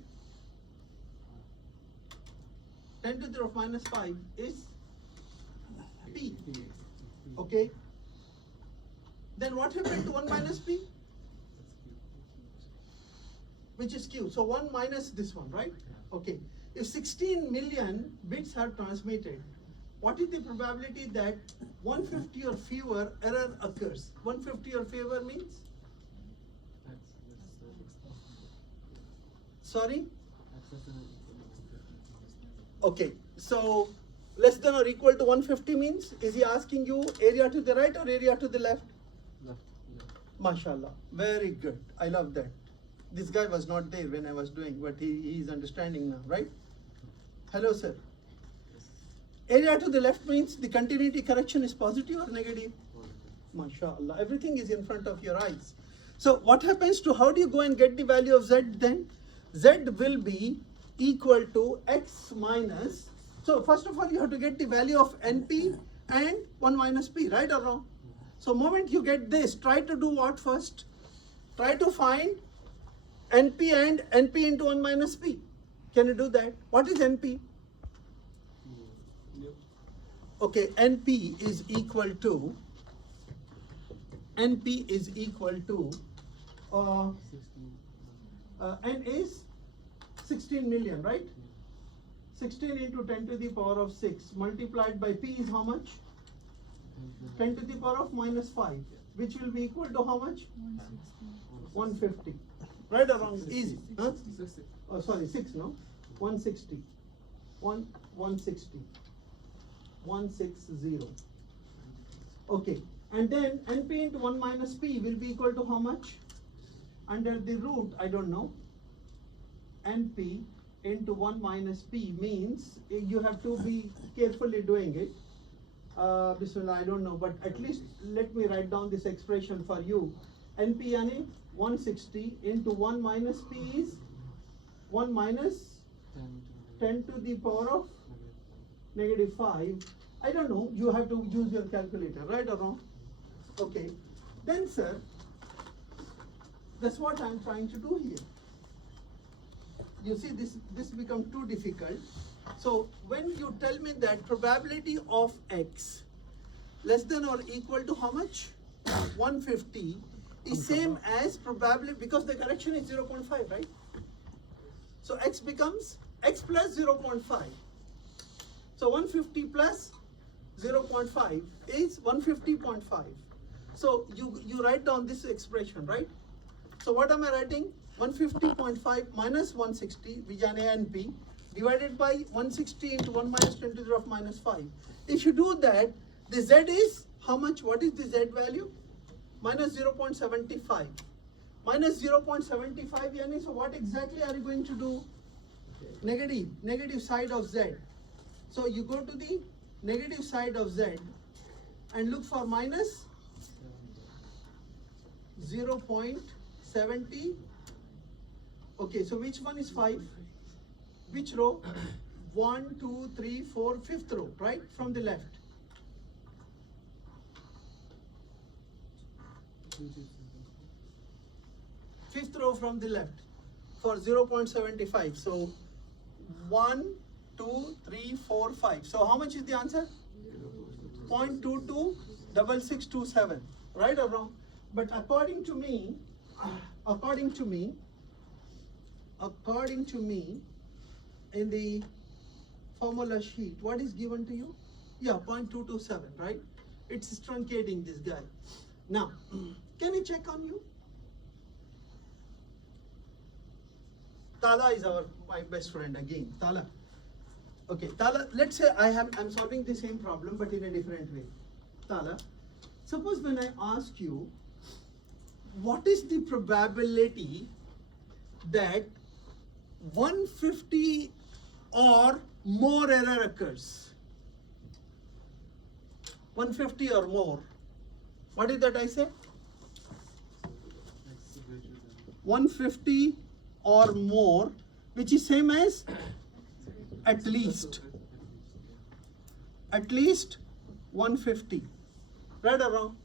10 to the minus 5 is P. Okay? Then what happened to 1 minus P? Which is Q. So 1 minus this one, right? Okay. If 16 million bits are transmitted, what is the probability that 150 or fewer error occurs? 150 or fewer means? Sorry? Okay, so less than or equal to 150 means? Is he asking you area to the right or area to the left? Left. MashaAllah, very good. I love that. This guy was not there when I was doing, but he is understanding now, right? Hello, sir. Area to the left means the continuity correction is positive or negative? MashaAllah, everything is in front of your eyes. So what happens to, how do you go and get the value of z then? Z will be equal to x minus, so first of all you have to get the value of np and 1 minus p, right or wrong? So moment you get this, try to do what first? Try to find np and np into 1 minus p. Can you do that? What is np? Okay, np is equal to n is 16 million, right? 16 into 10 to the power of 6 multiplied by p is how much? 10 to the power of minus 5, which will be equal to how much? 150. Right or wrong? Easy. Huh? Oh, sorry, 6, no? 160. 160. 160. Okay. And then np into 1 minus p will be equal to how much? Under the root, I don't know. np into 1 minus p means you have to be carefully doing it. Bismillah, I don't know, but at least let me write down this expression for you. np yani 160 into 1 minus p is 1 minus 10 to the power of negative 5. I don't know, you have to use your calculator, right or wrong? Okay, then sir, that's what I'm trying to do here. You see, this becomes too difficult. So when you tell me that probability of x less than or equal to how much? 150 is same as probably, because the correction is 0.5, right? So x becomes x plus 0.5. So 150 plus 0.5 is 150.5. So you write down this expression, right? So what am I writing? 150.5 minus 160, which is A and B, divided by 160 into 1 minus 10 to the power of minus 5. If you do that, the z is how much? What is the z value? Minus 0.75. Minus 0.75, yani, so what exactly are you going to do? Negative side of z. So you go to the negative side of z and look for minus 0.70. Okay, so which one is 5? Which row? 1, 2, 3, 4, 5th row, right? From the left. Fifth row from the left for 0.75. So 1, 2, 3, 4, 5. So how much is the answer? 0.226627. Right or wrong? But according to me, in the formula sheet, what is given to you? Yeah, 0.227, right? It's truncating this guy. Now, can I check on you? Tala is my best friend again. Tala. Okay, Tala, let's say I'm solving the same problem but in a different way. Tala, suppose when I ask you, what is the probability that 150 or more error occurs? 150 or more. What is that I say? 150 or more, which is same as at least 150. Right or wrong?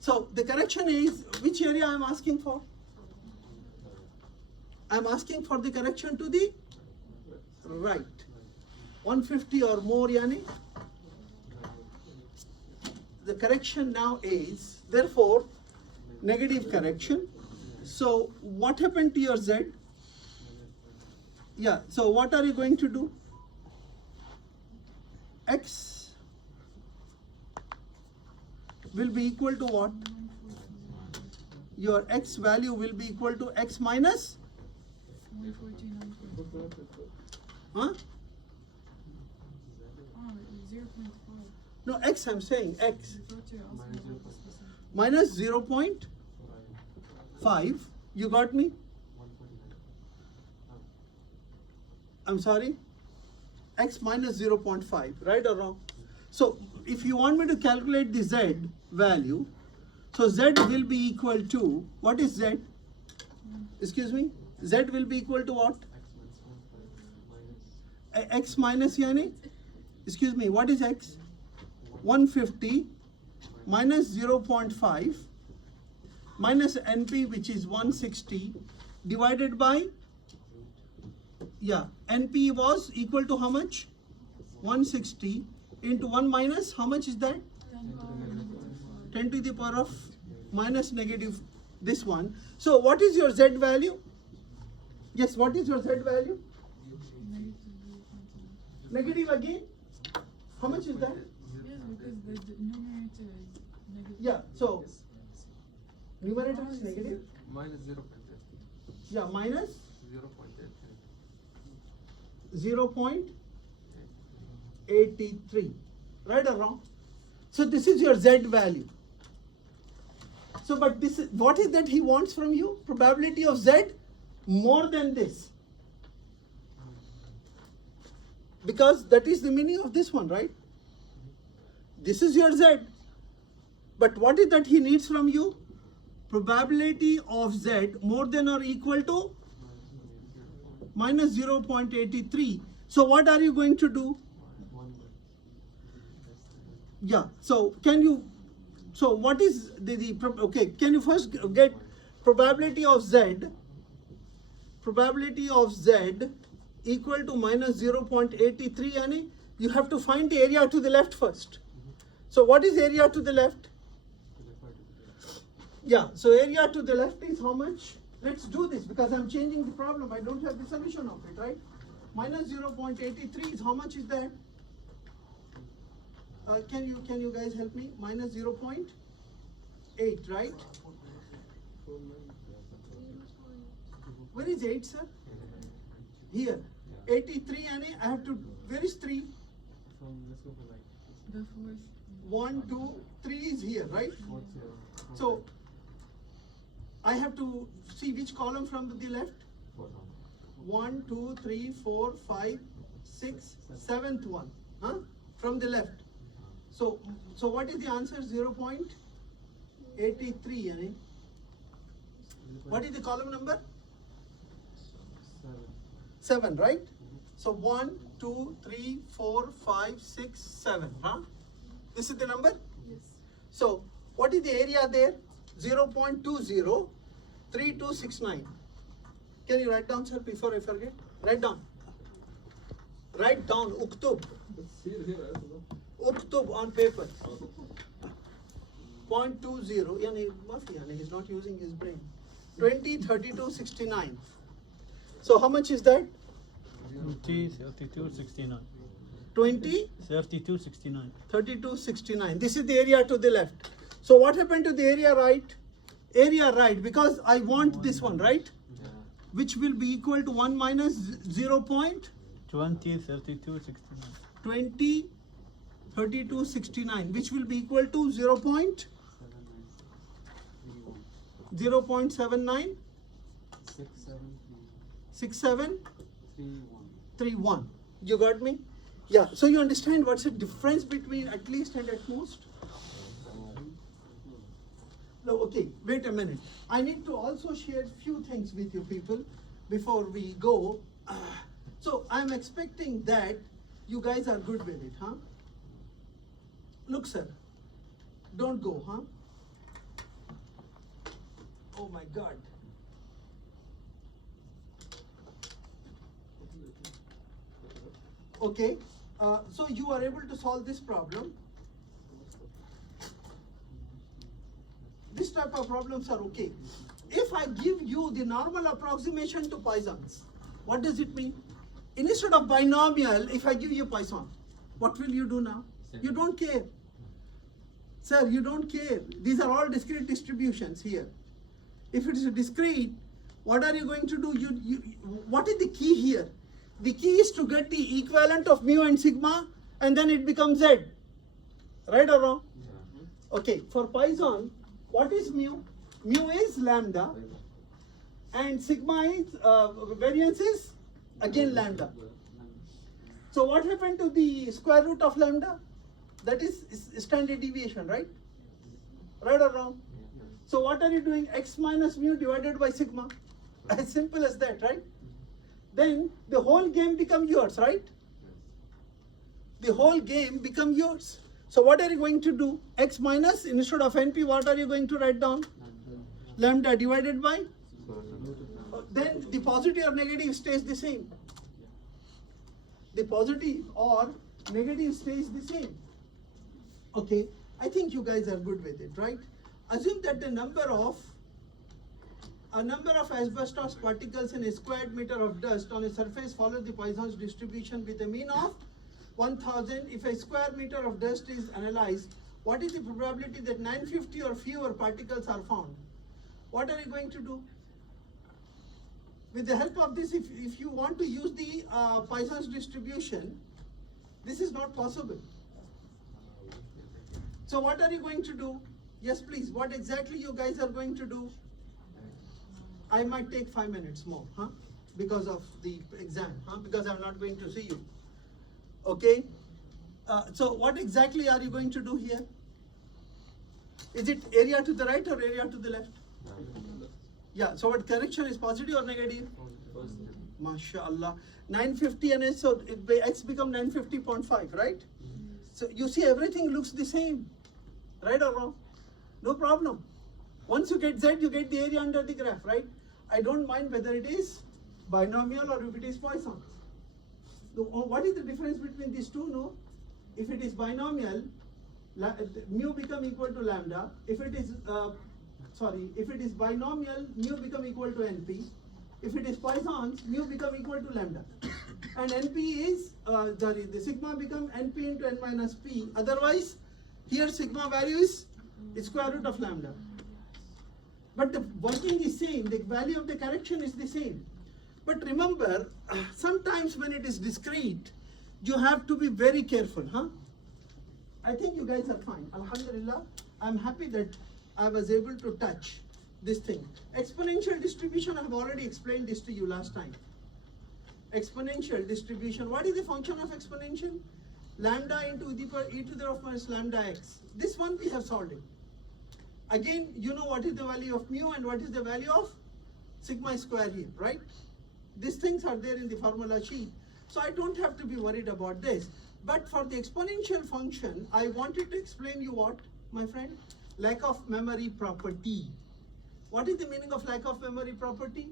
So the correction is, which area I am asking for? I am asking for the correction to the right. 150 or more, yani. The correction now is, therefore, negative correction. So what happened to your z? Yeah, so what are you going to do? X will be equal to what? Your x value will be equal to x minus? 149. Huh? Oh, 0.5. No, x I'm saying, x. I thought you were asking about the specific. Minus 0.5. You got me? I'm sorry? X minus 0.5, right or wrong? So if you want me to calculate the z value, so z will be equal to, what is z? Excuse me? Z will be equal to what? X minus yani? Excuse me, what is x? 150 minus 0.5 minus NP, which is 160, divided by, yeah, NP was equal to how much? 160 into 1 minus, how much is that? 10 to the power of minus negative this one. So what is your Z value? Yes, what is your Z value? Negative again? How much is that? Yes, because the numerator is negative. Yeah, so numerator is negative? Minus 0.8. Yeah, minus 0.8. 0.83. Right or wrong? So this is your Z value. So but this is, what is that he wants from you? Probability of Z more than this. Because that is the meaning of this one, right? This is your Z. But what is that he needs from you? Probability of Z more than or equal to minus 0.83. So what are you going to do? Yeah, so can you, so what is okay, can you first get probability of Z equal to minus 0.83, yani? You have to find the area to the left first. So what is area to the left? Yeah, so area to the left is how much? Let's do this because I'm changing the problem. I don't have the solution of it, right? Minus 0.83 is how much is that? Can you guys help me? Minus 0.8, right? Where is 8, sir? Here. 83 and I have to, where is 3? The fourth. 1, 2, 3 is here, right? So I have to see which column from the left. 1, 2, 3, 4, 5, 6, 7th one, huh? From the left. So what is the answer? 0.83, yani? What is the column number? 7, right? So 1, 2, 3, 4, 5, 6, 7, huh? This is the number? Yes. So what is the area there? 0.203269. Can you write down, sir, before I forget? Write down. Write down, uktub. Uktub on paper. 0.20, yani, he's not using his brain. 203269. So how much is that? 3269. 20 3269. 3269. This is the area to the left. So what happened to the area right? Area right, because I want this one, right? Which will be equal to 1 minus 0.20 20 3269. 3269, which will be equal to 0.79 6731. You got me? Yeah. So you understand what's the difference between at least and at most? No, okay, wait a minute. I need to also share few things with you people before we go. So I'm expecting that you guys are good with it, huh? Look, sir, don't go, huh? Oh my God. Okay, so you are able to solve this problem. This type of problems are okay. If I give you the normal approximation to Poisson's, what does it mean? Instead of binomial, if I give you Poisson, what will you do now? You don't care. Sir, you don't care. These are all discrete distributions here. If it is a discrete, what are you going to do? What is the key here? The key is to get the equivalent of mu and sigma, and then it becomes Z. Right or wrong? Okay, for Poisson, what is mu? Mu is lambda, and sigma is, variance is again lambda. So what happened to the square root of lambda? That is standard deviation, right? Right or wrong? So what are you doing? X minus mu divided by sigma. As simple as that, right? Then the whole game become yours, right? The whole game become yours. So what are you going to do? X minus, instead of NP, what are you going to write down? Lambda divided by? Then the positive or negative stays the same. The positive or negative stays the same. Okay, I think you guys are good with it, right? Assume that the number of asbestos particles in a square meter of dust on a surface follows the Poisson's distribution with a mean of 1000. If a square meter of dust is analyzed, what is the probability that 950 or fewer particles are found? What are you going to do? With the help of this, if you want to use the Poisson's distribution, this is not possible. So what are you going to do? Yes, please. What exactly you guys are going to do? I might take 5 minutes more, huh? Because of the exam, huh? Because I'm not going to see you. Okay? So what exactly are you going to do here? Is it area to the right or area to the left? Yeah, so what correction is positive or negative? MashaAllah. 950 and so X become 950.5, right? So you see everything looks the same. Right or wrong? No problem. Once you get Z, you get the area under the graph, right? I don't mind whether it is binomial or if it is Poisson. So, what is the difference between these two? No. If it is binomial, mu become equal to lambda. If it is sorry, if it is binomial, mu become equal to NP. If it is Poisson's, mu become equal to lambda. And NP is, the sigma become NP into N minus P. Otherwise, here sigma value is square root of lambda. But the working is same, the value of the correction is the same. But remember, sometimes when it is discrete, you have to be very careful, huh? I think you guys are fine. Alhamdulillah, I'm happy that I was able to touch this thing. Exponential distribution, I have already explained this to you last time. Exponential distribution, what is the function of exponential? Lambda into e to the power of minus lambda x. This one we have solved it. Again, you know what is the value of mu and what is the value of sigma square here, right? These things are there in the formula sheet. So I don't have to be worried about this. But for the exponential function, I wanted to explain you what, my friend? Lack of memory property. What is the meaning of lack of memory property?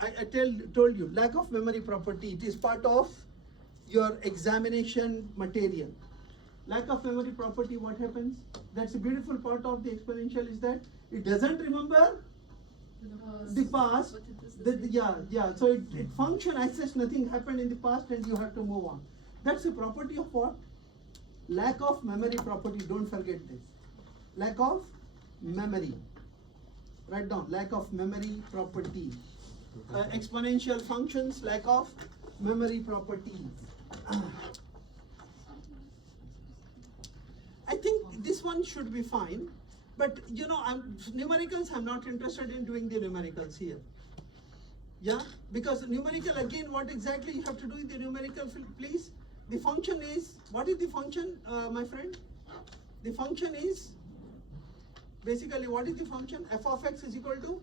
I told you, lack of memory property, it is part of your examination material. Lack of memory property, what happens? That's a beautiful part of the exponential is that it doesn't remember the past. So it function as if nothing happened in the past and you have to move on. That's a property of what? Lack of memory property, don't forget this. Lack of memory. Write down, lack of memory property. Exponential functions, lack of memory properties. I think this one should be fine, but you know, numericals, I'm not interested in doing the numericals here. Yeah, because numerical, again, what exactly you have to do in the numerical, please? The function is, what is the function, my friend? The function is, basically, what is the function? F of x is equal to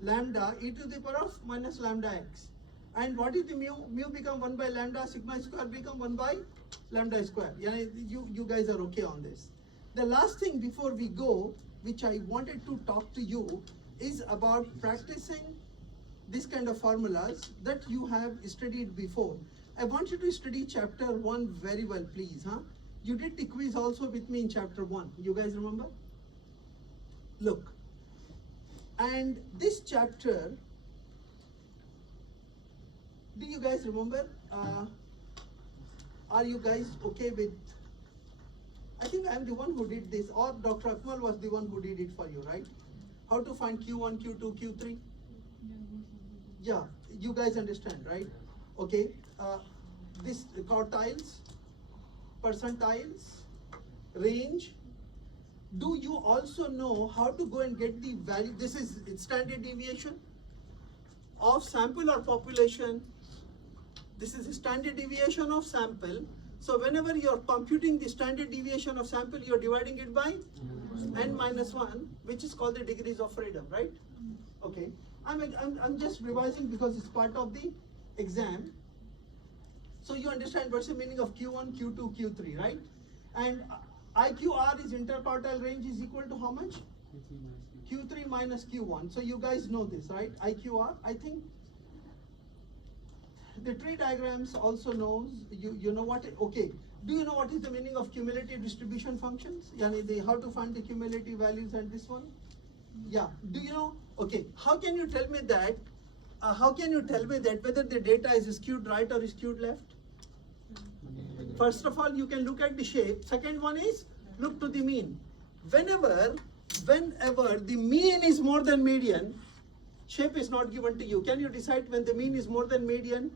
lambda e to the power of minus lambda x. And what is the mu? Mu become 1 by lambda, sigma square become 1 by lambda square. Yeah, you guys are okay on this. The last thing before we go, which I wanted to talk to you, is about practicing this kind of formulas that you have studied before. I want you to study chapter 1 very well, please. Huh? You did the quiz also with me in chapter 1. You guys remember? Look. And this chapter, do you guys remember? Are you guys okay with? I think I'm the one who did this, or Dr. Akmal was the one who did it for you, right? How to find Q1, Q2, Q3? Yeah, you guys understand, right? Okay, this quartiles, percentiles, range. Do you also know how to go and get the value? This is standard deviation of sample or population. This is standard deviation of sample. So whenever you're computing the standard deviation of sample, you're dividing it by n minus 1, which is called the degrees of freedom, right? Okay, I'm just revising because it's part of the exam. So you understand what's the meaning of Q1, Q2, Q3, right? And IQR is interquartile range is equal to how much? Q3 minus Q1. So you guys know this, right? IQR, I think. The tree diagrams also knows, you know what, okay. Do you know what is the meaning of cumulative distribution functions? Yani how to find the cumulative values and this one? Yeah, do you know, okay, how can you tell me that, whether the data is skewed right or skewed left? First of all, you can look at the shape. Second one is, look to the mean. Whenever the mean is more than median, shape is not given to you. Can you decide when the mean is more than median?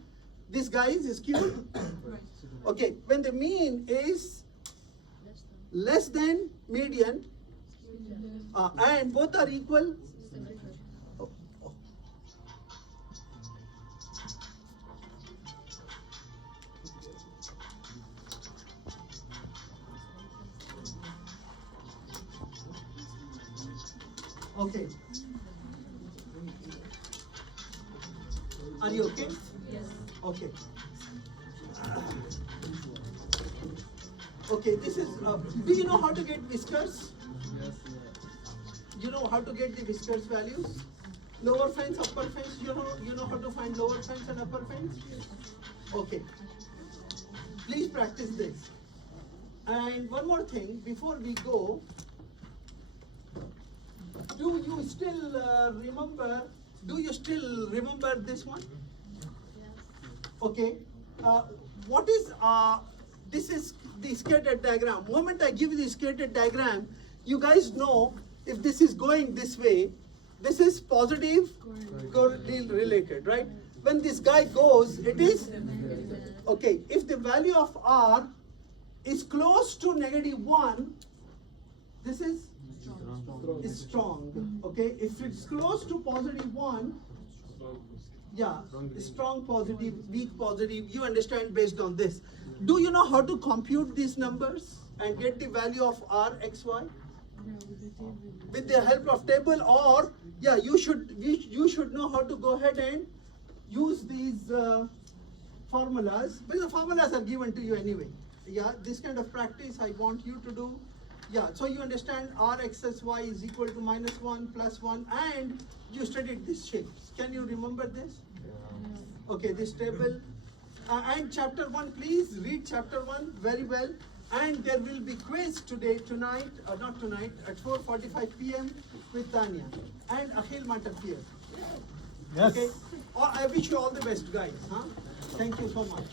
This guy is skewed. Okay, when the mean is less than median, and both are equal. Okay. Are you okay? Yes. Okay. Okay, this is, do you know how to get whiskers? Yes. You know how to get the whiskers values? Lower fence, upper fence, you know how to find lower fence and upper fence? Okay. Please practice this. And one more thing, before we go, do you still remember? Do you still remember this one? Okay. What is this is the scattered diagram. Moment I give you the scattered diagram, you guys know if this is going this way, this is positive correlated, right? When this guy goes, it is okay. If the value of R is close to -1, this is strong. Okay, if it's close to +1, yeah, strong positive, weak positive, you understand based on this. Do you know how to compute these numbers and get the value of R, X, Y? With the help of table, or yeah, you should know how to go ahead and use these formulas, but the formulas are given to you anyway. Yeah, this kind of practice I want you to do. Yeah, so you understand R excess Y is equal to -1 +1, and you studied these shapes. Can you remember this? Okay, this table. And chapter 1, please read chapter 1 very well. And there will be quiz tonight, or not tonight, at 4:45 p.m. with Tanya. And Aqeel might appear. Yes. Okay? I wish you all the best, guys. Huh? Thank you so much.